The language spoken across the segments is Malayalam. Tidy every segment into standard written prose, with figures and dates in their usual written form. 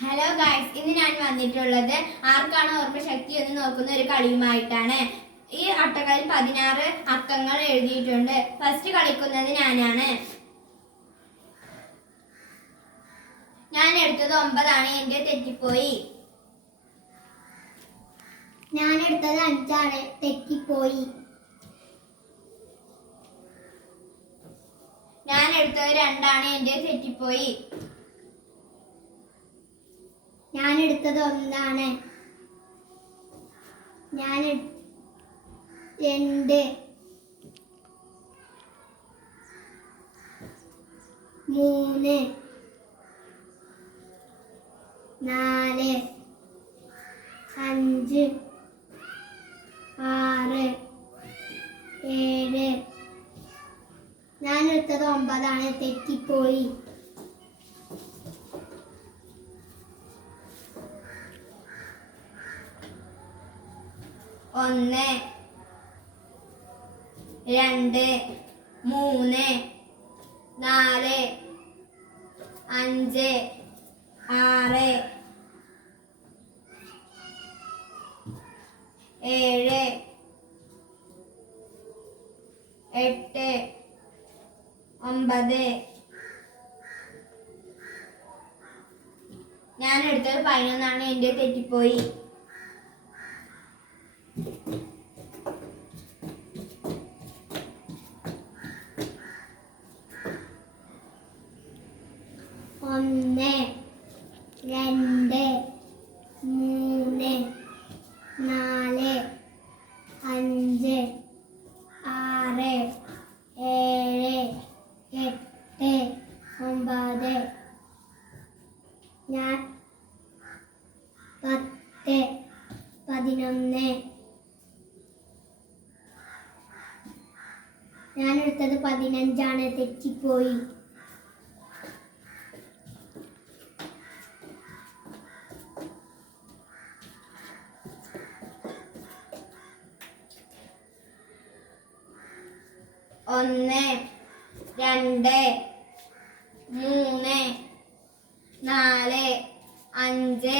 ഹലോ ഗായ്സ്, ഇന്ന് ഞാൻ വന്നിട്ടുള്ളത് ആർക്കാണ് ഓർമ്മശക്തി എന്ന് നോക്കുന്ന ഒരു കളിയുമായിട്ടാണ്. ഈ അട്ടകളിൽ 16 അക്കങ്ങൾ എഴുതിയിട്ടുണ്ട്. ഫസ്റ്റ് കളിക്കുന്നത് ഞാനാണ്. ഞാൻ എടുത്തത് 9 ആണ്. എന്റെ തെറ്റിപ്പോയി. ഞാൻ എടുത്തത് 5 ആണ്. തെറ്റിപ്പോയി. ഞാൻ എടുത്തത് 2 ആണ്. എന്റെ തെറ്റിപ്പോയി. ഞാൻ എടുത്തത് 1 ആണ്. ഞാൻ 2, 3, 4, 5, 6, 7. ഞാൻ എടുത്തത് 9 ആണ്. തെറ്റിപ്പോയി. ഒന്ന്, 2, 3, 4, 5, 6, 7, 8, 9. ഞാൻ എടുത്തത് 11 ആണ്. എന്റെ തെറ്റിപ്പോയി. ഒന്ന്, 2, 3, 4, 5, 6, 7, 8, 9. ഞാൻ 10, 11. ഞാൻ എടുത്തത് 15 ആണ്. തെറ്റിപ്പോയി. ഒന്ന്, 2, 3, 4, 5,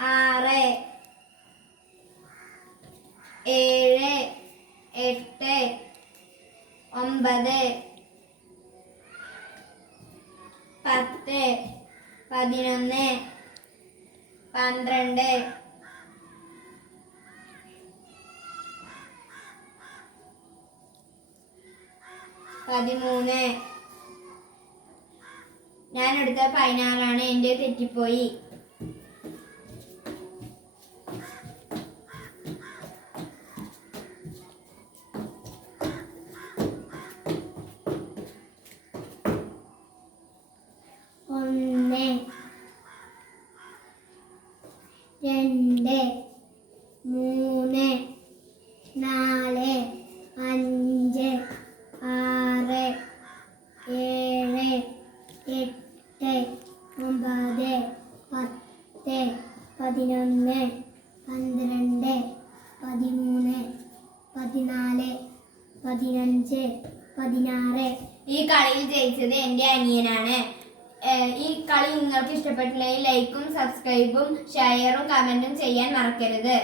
6, 7, 8, 9, 10, 11, 12. ഞാൻ എടുത്ത 16 ആണ്. എന്റെ തെറ്റിപ്പോയി. ഒന്ന്, 2, 3, 4, 5, 6, 7, 8, 9, 10, 11, 12, 13, 14, 15, 16. ഈ കളിയിൽ ജയിച്ചത് എന്റെ അനിയനാണ്. ഈ കളി നിങ്ങൾക്ക് ഇഷ്ടപ്പെട്ടില്ലെങ്കിൽ ലൈക്കും സബ്സ്ക്രൈബും ഷെയറും കമന്റും ചെയ്യാൻ മറക്കരുത്.